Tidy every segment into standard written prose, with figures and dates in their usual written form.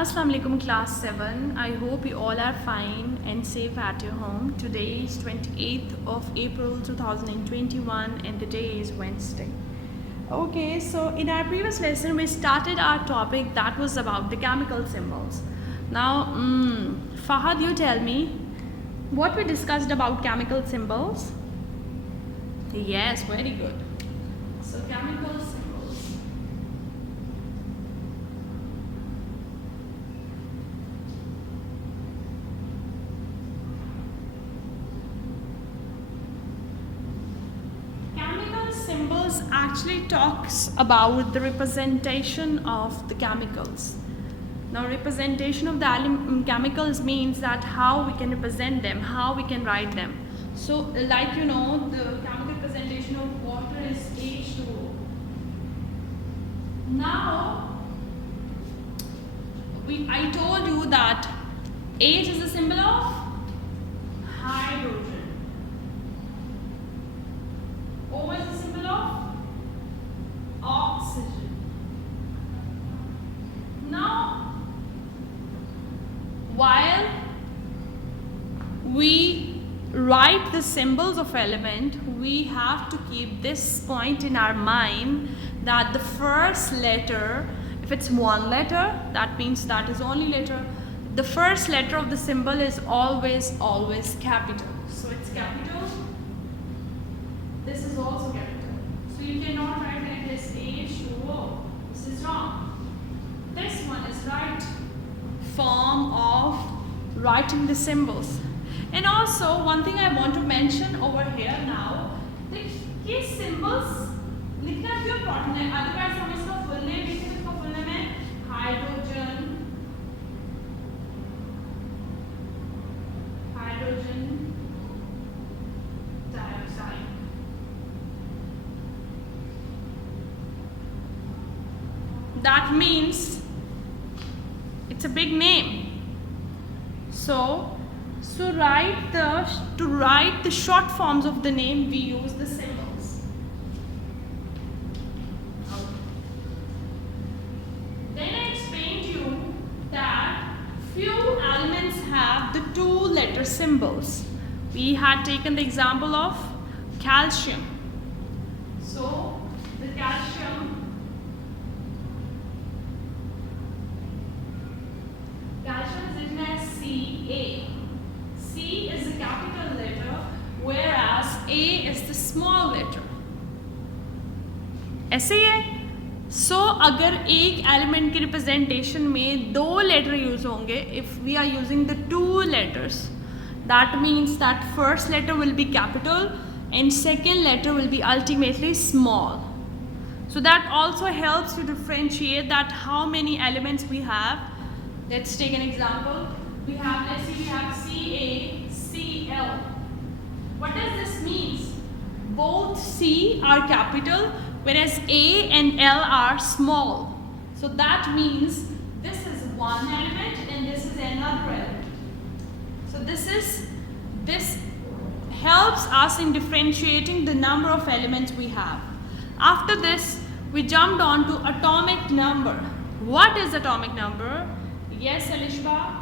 Assalamu alaikum class 7. I hope you all are fine and safe at your home. Today is 28th of April 2021 and the day is Wednesday. Okay, so in our previous lesson we started our topic that was about the chemical symbols. Now, Fahad, you tell me what we discussed about chemical symbols. Yes, very good. So chemical symbols. Symbols actually talks about the representation of the chemicals. Now, representation of the chemicals means that how we can represent them, how we can write them. So, like you know, the chemical representation of water is H2O. Now, I told you that H is a symbol of hydrogen. O is a symbol of oxygen. Now, while we write the symbols of element, we have to keep this point in our mind that the first letter, if it's one letter, that means that is only letter. The first letter of the symbol is always capital. So it's capital. This is also capital. So you cannot write like this H2O. This is wrong. This one is right form of writing the symbols. And also one thing I want to mention over here now, that these symbols लिखना क्यों important है? Otherwise हम इसका full name लिखेंगे, इसका full name है hydrogen dioxide. That means it's a big name. So to write the short forms of the name, we use the symbols. Then I explained to you that few elements have the two-letter symbols. We had taken the example of calcium. So the calcium is written as Ca. C is the capital letter, whereas A is the small letter. ऐसे ही है. So अगर एक element के representation में दो letter use होंगे, if we are using the two letters, that means that first letter will be capital and second letter will be ultimately small. So that also helps to differentiate that how many elements we have. Let's take an example. Let's say we have CaCl. What does this mean? Both C are capital, whereas A and L are small. So that means this is one element and this is another element. So this helps us in differentiating the number of elements we have. After this, we jumped on to atomic number. What is atomic number? Yes, Alishba?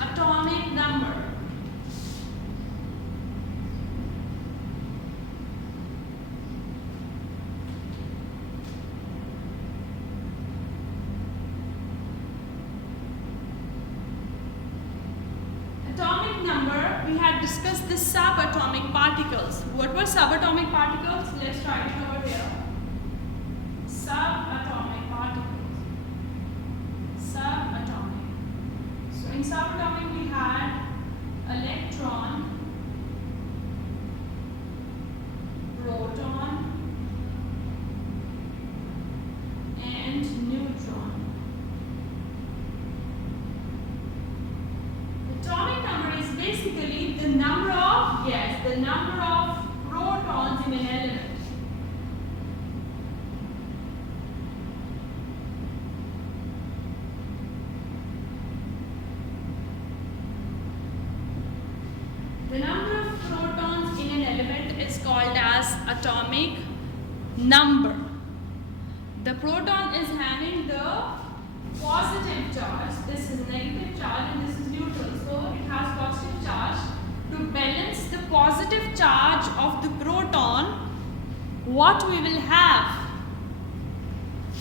Atomic number. Atomic number, we had discussed the subatomic particles. What were subatomic particles? Let's write it over here. Subatomic particles. Subatomic. So in subatomic we had electron, proton, and neutron. Atomic number is basically the number of protons in an element. atomic number. The proton is having the positive charge. This is negative charge and this is neutral. So it has positive charge. To balance the positive charge of the proton, what we will have?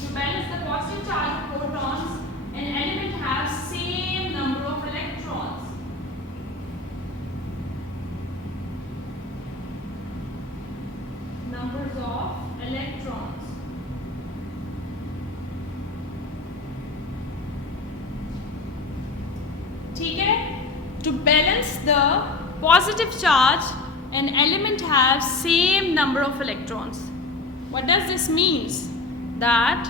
To balance the positive charge of protons, an element has same number of electrons. Numbers of electrons. ठीक है? To balance the positive charge, an element has same number of electrons. What does this means? That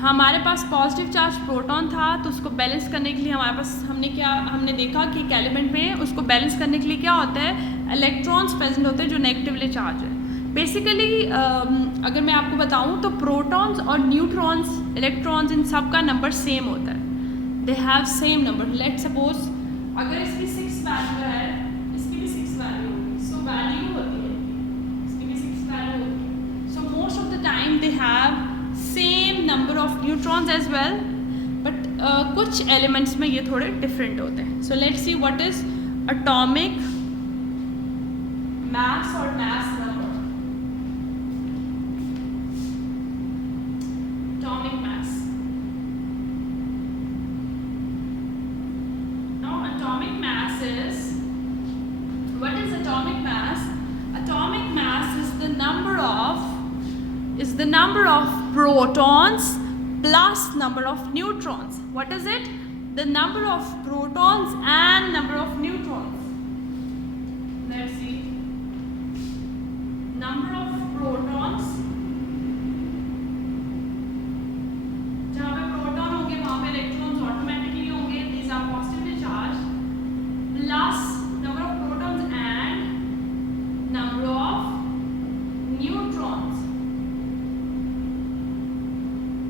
हमारे पास positive charge proton था, तो उसको बैलेंस करने के लिए हमारे पास हमने देखा कि एक एलिमेंट में उसको बैलेंस करने के लिए क्या होता है, इलेक्ट्रॉन्स प्रेजेंट होते हैं जो नेगेटिवली चार्ज है. बेसिकली अगर मैं आपको बताऊं तो प्रोटॉन्स और न्यूट्रॉन्स, इलेक्ट्रॉन्स, इन सब का नंबर सेम होता है. दे have same number. Let suppose अगर इसकी 6 वैल्यू है, इसकी भी 6 वैल्यू होगी, सो वैल्यू होती है, इसकी भी 6 वैल्यू होती है. So most of the time they have same number of neutrons as well, but कुछ एलिमेंट्स में ये थोड़े डिफरेंट होते हैं. So let's see what is atomic mass or mass number. Atomic mass. Now atomic mass is, what is atomic mass? Atomic mass is the number of protons plus number of neutrons. What is it? The number of protons and number of neutrons. Let's see. Number of protons, जहाँ पे प्रोटॉन होंगे वहाँ पे electrons automatically होंगे, these are positively charged, plus number of protons and number of neutrons.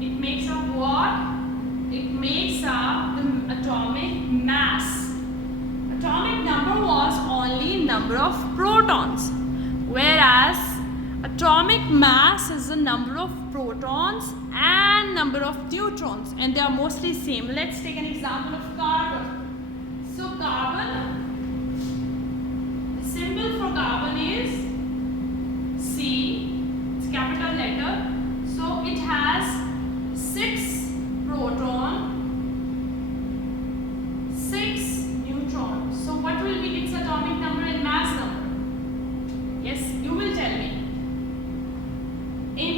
It makes up what? It makes up the atomic mass. Atomic number was only number of protons, whereas atomic mass is the number of protons and number of neutrons, and they are mostly same. Let's take an example of carbon. So carbon, the symbol for carbon is C, it's capital letter. So it has 6 proton, 6 neutron. So what will be its atomic number and mass number? Yes, you will tell me. In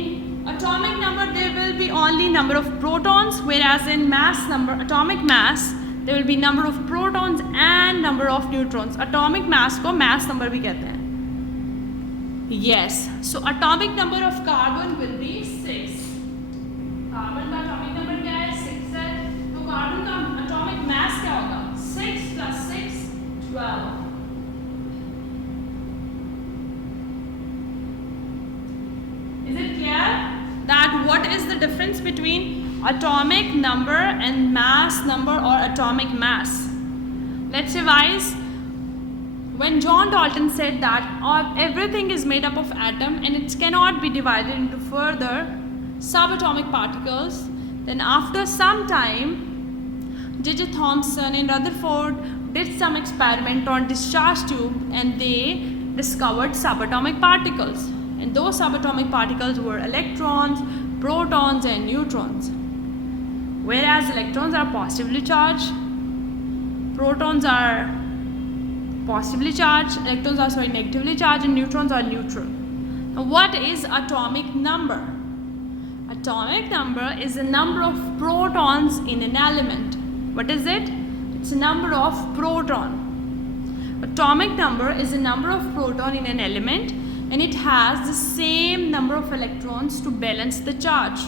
atomic number there will be only number of protons, whereas in mass number, atomic mass, there will be number of protons and number of neutrons. Atomic mass को mass number भी कहते हैं. Yes, so atomic number of carbon will be 6. Carbon का atomic number क्या है? 6 है. तो carbon का atomic mass क्या होगा? 6 plus 6, 12. Is it clear that what is the difference between atomic number and mass number or atomic mass? Let's revise. When John Dalton said that everything is made up of atom and it cannot be divided into further subatomic particles, then after some time J.J. Thomson and Rutherford did some experiment on discharge tube and they discovered subatomic particles. And those subatomic particles were electrons, protons and neutrons. Whereas electrons are positively charged, protons are positively charged, electrons are negatively charged, and neutrons are neutral. Now what is atomic number? Atomic number is the number of protons in an element. What is it? It's a number of proton. Atomic number is the number of proton in an element, and it has the same number of electrons to balance the charge.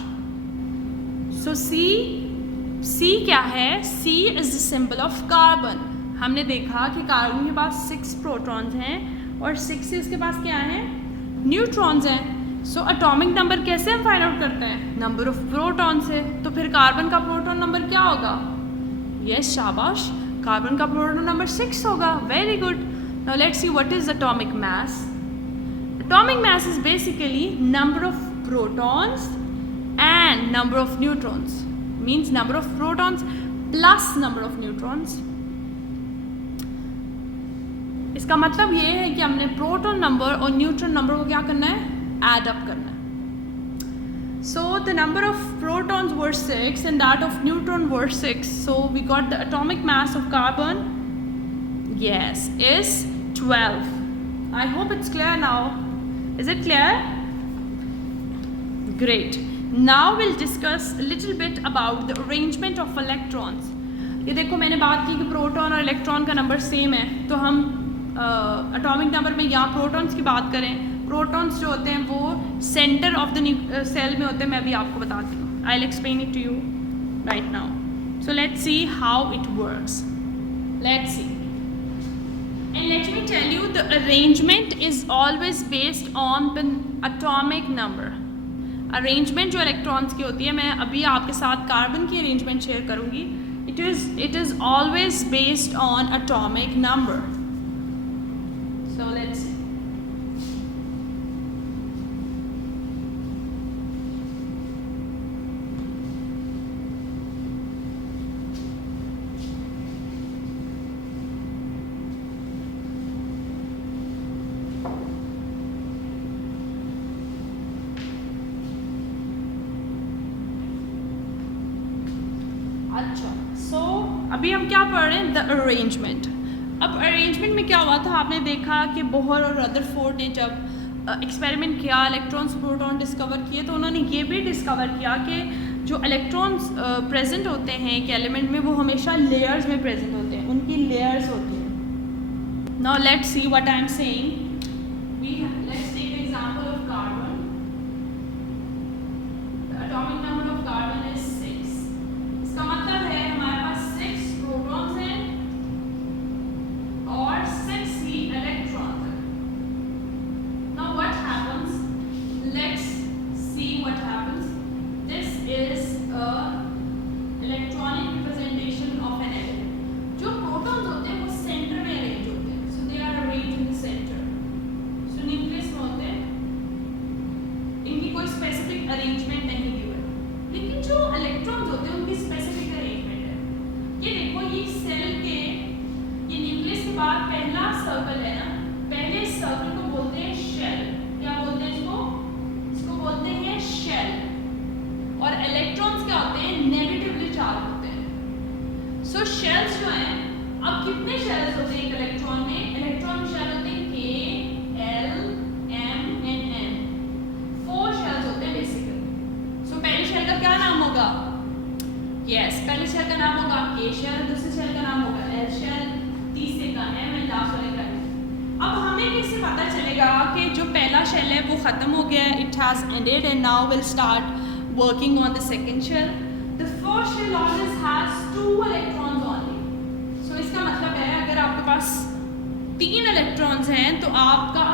So C क्या है? C is the symbol of carbon. हमने देखा कि कार्बन के पास 6 प्रोटॉन्स हैं और 6 से इसके पास क्या है? न्यूट्रॉन्स हैं. सो एटॉमिक नंबर कैसे हम फाइंड आउट करते हैं? नंबर ऑफ प्रोटॉन से. तो फिर कार्बन का प्रोटॉन नंबर क्या होगा? यस, शाबाश, कार्बन का प्रोटॉन नंबर 6 होगा. Very good. Now let's see what is atomic mass. Atomic mass is basically number of protons and number of neutrons. Means number of protons plus number of neutrons. इसका मतलब ये है कि हमने प्रोटॉन नंबर और neutron number को क्या करना है, ऐड अप करना है. So the number of protons were 6 and that of neutron were 6. So we got the atomic mass of carbon, yes, is 12. I hope it's clear now. Is it clear? Great. Now we'll discuss a little bit about the arrangement of electrons. ये देखो मैंने बात की कि प्रोटॉन और इलेक्ट्रॉन का number same है, तो हम एटॉमिक नंबर में या प्रोटॉन्स की बात करें, प्रोटॉन्स जो होते हैं वो सेंटर ऑफ द सेल में होते हैं. मैं अभी आपको बताती हूँ. I will explain it to you right now. So let's see how it works. Let's see. And let me tell you, the arrangement is always based on the atomic number. Arrangement जो electrons की होती है, मैं अभी आपके साथ कार्बन की arrangement share करूँगी. It is always based on atomic number. So let's see. अच्छा, सो अभी हम क्या पढ़ रहे हैं, द अरेंजमेंट. अब अरेंजमेंट में क्या हुआ था, आपने देखा कि बोहर और रदरफोर्ड ने जब एक्सपेरिमेंट किया, इलेक्ट्रॉन्स प्रोटॉन डिस्कवर किए, तो उन्होंने ये भी डिस्कवर किया कि जो इलेक्ट्रॉन्स प्रेजेंट होते हैं एक एलिमेंट में, वो हमेशा लेयर्स में प्रेजेंट होते हैं, उनकी लेयर्स होती हैं. Now let's see what I am saying. Let's take the example of carbon. The atomic number of carbon is 6. इसका मतलब है हमारे पास 6 प्रोटॉन्स हैं और 6 ही इलेक्ट्रॉन्स हैं. Now what happens? Let's see what happens. This is a electronic representation of an element. जो प्रोटॉन्स होते हैं वो सेंटर में अरेंज होते हैं. So they are arranged in the center. So nucleus में होते हैं. इनकी कोई स्पेसिफिक अरेंजमेंट नहीं गिवन. लेकिन जो इलेक्ट्रॉन्स होते हैं उनकी स्पेसिफिक अरेंजमेंट है. ये देखो, ये सेल के ये न्यूक्लियस के बाद पहला सर्कल है ना, पहले सर्कल को बोलते हैं शेल. क्या बोलते हैं इसको? इसको बोलते हैं शेल. और इलेक्ट्रॉन्स क्या होते हैं? नेगेटिवली चार्ज होते हैं. सो शेल्स जो हैं, अब कितने शेल्स होते हैं एक इलेक्ट्रॉन में? इलेक्ट्रॉन में शेल होते हैं K, L, M and N. 4 शेल्स होते हैं बेसिकली. सो पहली शेल का क्या नाम होगा? यस, पहली शेल का नाम होगा K शेल, दूसरी शेल का नाम होगा L शेल, तीसरे का M एंड लास्ट वाले का. अब हमें कैसे पता चलेगा कि जो पहला शेल है वो ख़त्म हो गया है, it has ended and now will start working on the second shell. The first shell always has 2 electrons only. So इसका मतलब है अगर आपके पास 3 इलेक्ट्रॉन्स हैं तो आपका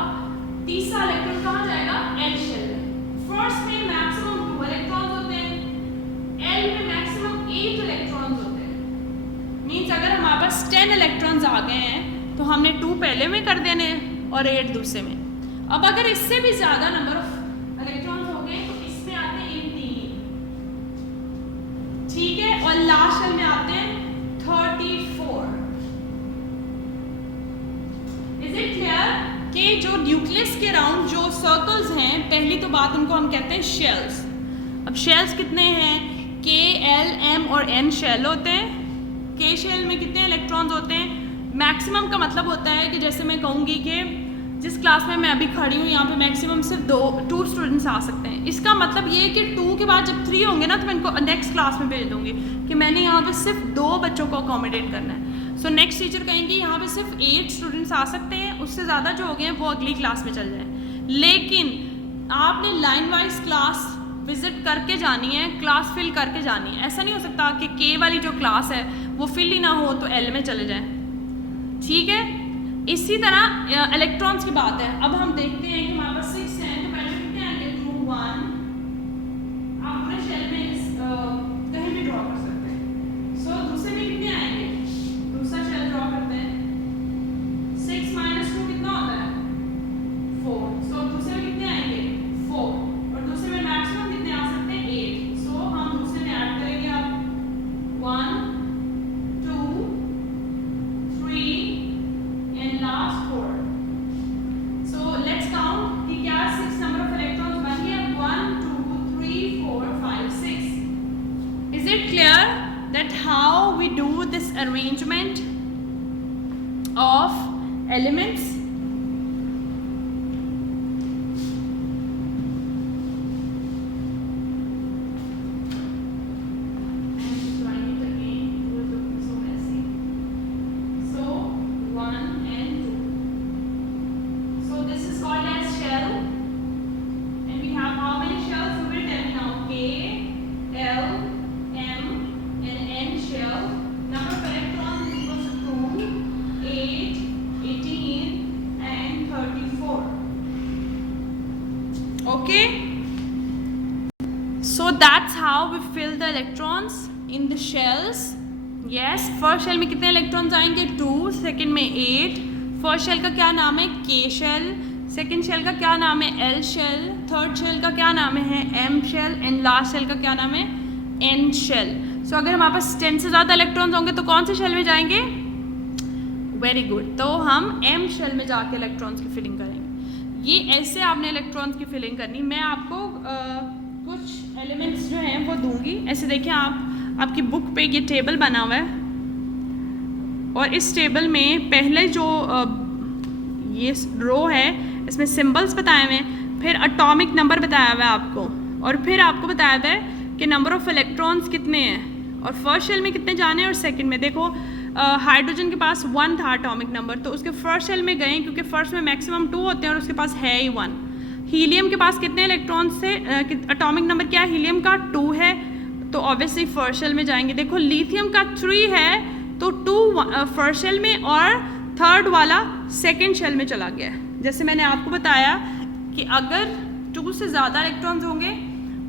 तीसरा इलेक्ट्रॉन कहाँ जाएगा? L शेल में. फर्स्ट में मैक्सिमम 2 इलेक्ट्रॉन्स होते हैं, L में मैक्सिमम 8 इलेक्ट्रॉन्स होते हैं. मीन्स अगर हमारे पास 10 इलेक्ट्रॉन्स आ गए हैं तो हमने 2 पहले में कर देने और 8 दूसरे में. अब अगर इससे भी ज़्यादा नंबर ऑफ इलेक्ट्रॉन्स हो गए तो इसमें आते हैं इन 3, ठीक है, और लास्ट शेल में आते हैं 34. इज इट क्लियर कि जो न्यूक्लियस के अराउंड जो सर्कल्स हैं, पहली तो बात उनको हम कहते हैं शेल्स. अब शेल्स कितने हैं? K, L, M और N शेल होते हैं. K शेल में कितने इलेक्ट्रॉन्स होते हैं? मैक्सिमम का मतलब होता है कि जैसे मैं कहूँगी कि जिस क्लास में मैं अभी खड़ी हूँ यहाँ पे मैक्सिमम सिर्फ 2 स्टूडेंट्स आ सकते हैं. इसका मतलब ये है कि 2 के बाद जब 3 होंगे ना तो मैं इनको नेक्स्ट क्लास में भेज दूँगी कि मैंने यहाँ पे सिर्फ 2 बच्चों को अकोमोडेट करना है. सो नेक्स्ट टीचर कहेंगे यहाँ पे सिर्फ 8 स्टूडेंट्स आ सकते हैं, उससे ज़्यादा जो हो गए हैं वो अगली क्लास में चल जाएँ. लेकिन आपने लाइन वाइज क्लास विजिट करके जानी है, क्लास फिल करके जानी है. ऐसा नहीं हो सकता कि K वाली जो क्लास है वो फिल ही ना हो तो L में चले जाएँ, ठीक है. इसी तरह इलेक्ट्रॉन्स की बात है. अब हम देखते हैं कि हमारे पास 6 हैं, तो पहले कितने आएंगे? 2, 1. आप पूरे शेल में कहीं भी ड्रॉ कर सकते हैं. सो दूसरे में कितने आएंगे? दूसरा शेल ड्रॉ करते हैं. 6 - 2 कितना होता है? 4. सो दूसरे arrangement of elements So that's how we fill the electrons in the shells. Yes, first shell में कितने इलेक्ट्रॉन्स आएंगे 2, सेकंड में 8. फर्स्ट शेल का क्या नाम है K शेल, सेकंड शेल का क्या नाम है L शेल, थर्ड शेल का क्या नाम है M shell and last shell का क्या नाम है N शेल. सो अगर हमारे पास 10 से ज़्यादा इलेक्ट्रॉन्स होंगे तो कौन से शेल में जाएंगे? वेरी गुड, तो हम M शेल में जाके इलेक्ट्रॉन्स की फिलिंग करेंगे. ये ऐसे आपने इलेक्ट्रॉन्स की फिलिंग करनी. मैं आपको कुछ एलिमेंट्स जो हैं वो दूंगी. ऐसे देखिए आपकी बुक पे ये टेबल बना हुआ है और इस टेबल में पहले जो ये रो है इसमें सिंबल्स बताए हुए हैं, फिर एटॉमिक नंबर बताया हुआ है आपको, और फिर आपको बताया हुआ है कि नंबर ऑफ इलेक्ट्रॉन्स कितने हैं और फर्स्ट शेल में कितने जाने हैं और सेकंड में. देखो हाइड्रोजन के पास 1 था एटॉमिक नंबर, तो उसके फर्स्ट शेल में गए क्योंकि फर्स्ट में मैक्सिमम 2 होते हैं और उसके पास है ही 1. हीलियम के पास कितने इलेक्ट्रॉन्स थे? एटॉमिक नंबर क्या है हीलियम का? 2 है, तो ऑब्वियसली फर्स्ट शेल में जाएंगे. देखो लिथियम का 3 है तो 2 फर्स्ट शेल में और थर्ड वाला सेकंड शेल में चला गया. जैसे मैंने आपको बताया कि अगर 2 से ज़्यादा इलेक्ट्रॉन्स होंगे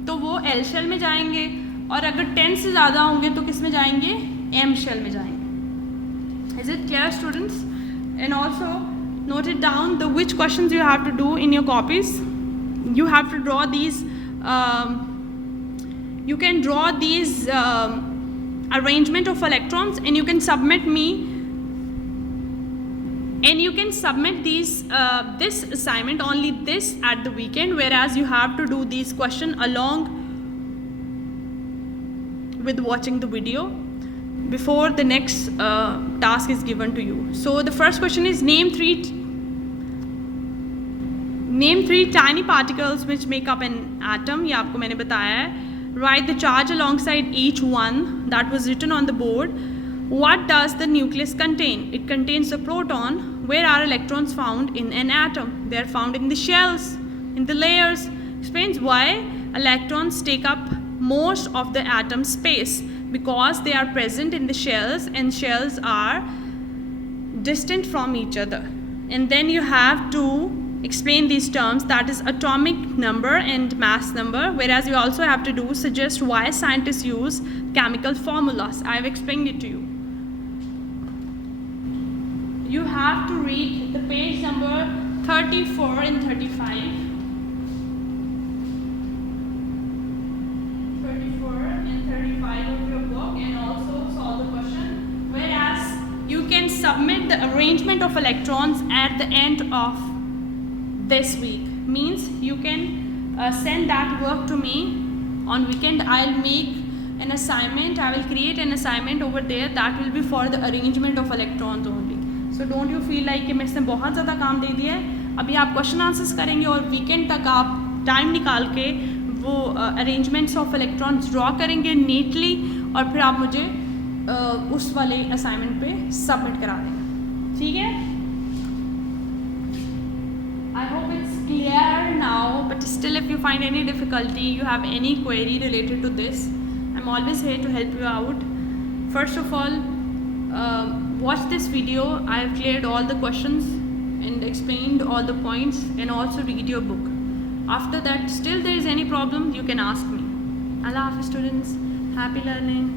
तो वो L शेल में जाएंगे और अगर 10 से ज़्यादा होंगे तो किस में जाएंगे? M शेल में जाएंगे. Is it clear students? And also note it down the which questions you have to do in your copies. You have to draw these you can draw these arrangement of electrons and you can submit me and you can submit these this assignment only this at the weekend, whereas you have to do these question along with watching the video before the next task is given to you. So the first question is name three tiny particles which make up an atom. ये आपको मैंने बताया है. Write the charge alongside each one that was written on the board. What does the nucleus contain? It contains a proton. Where are electrons found in an atom? They are found in the shells, in the layers. Explains why electrons take up most of the atom space. Because they are present in the shells and shells are distant from each other. And then you have to explain these terms, that is atomic number and mass number, whereas you also have to suggest why scientists use chemical formulas. I have explained it to you. You have to read the page number 34 and 35. 34 and 35 of your book, and also solve the question. Whereas you can submit the arrangement of electrons at the end of this week. Means you can send that work to me on weekend. I'll make an assignment. I will create an assignment over there that will be for the arrangement of electrons only. So don't you feel like कि मैं इसने बहुत ज़्यादा काम दे दिया है. अभी आप क्वेश्चन आंसर्स करेंगे और वीकेंड तक आप टाइम निकाल के वो अरेंजमेंट्स ऑफ इलेक्ट्रॉन्स ड्रॉ करेंगे नीटली और फिर आप मुझे उस वाले असाइनमेंट पे सबमिट करा देंगे. ठीक है? I hope it's clear now, but still if you find any difficulty, you have any query related to this, I'm always here to help you out. First of all, watch this video. I have cleared all the questions and explained all the points, and also read your book. After that, still there is any problem, you can ask me. Allah Hafiz students, happy learning.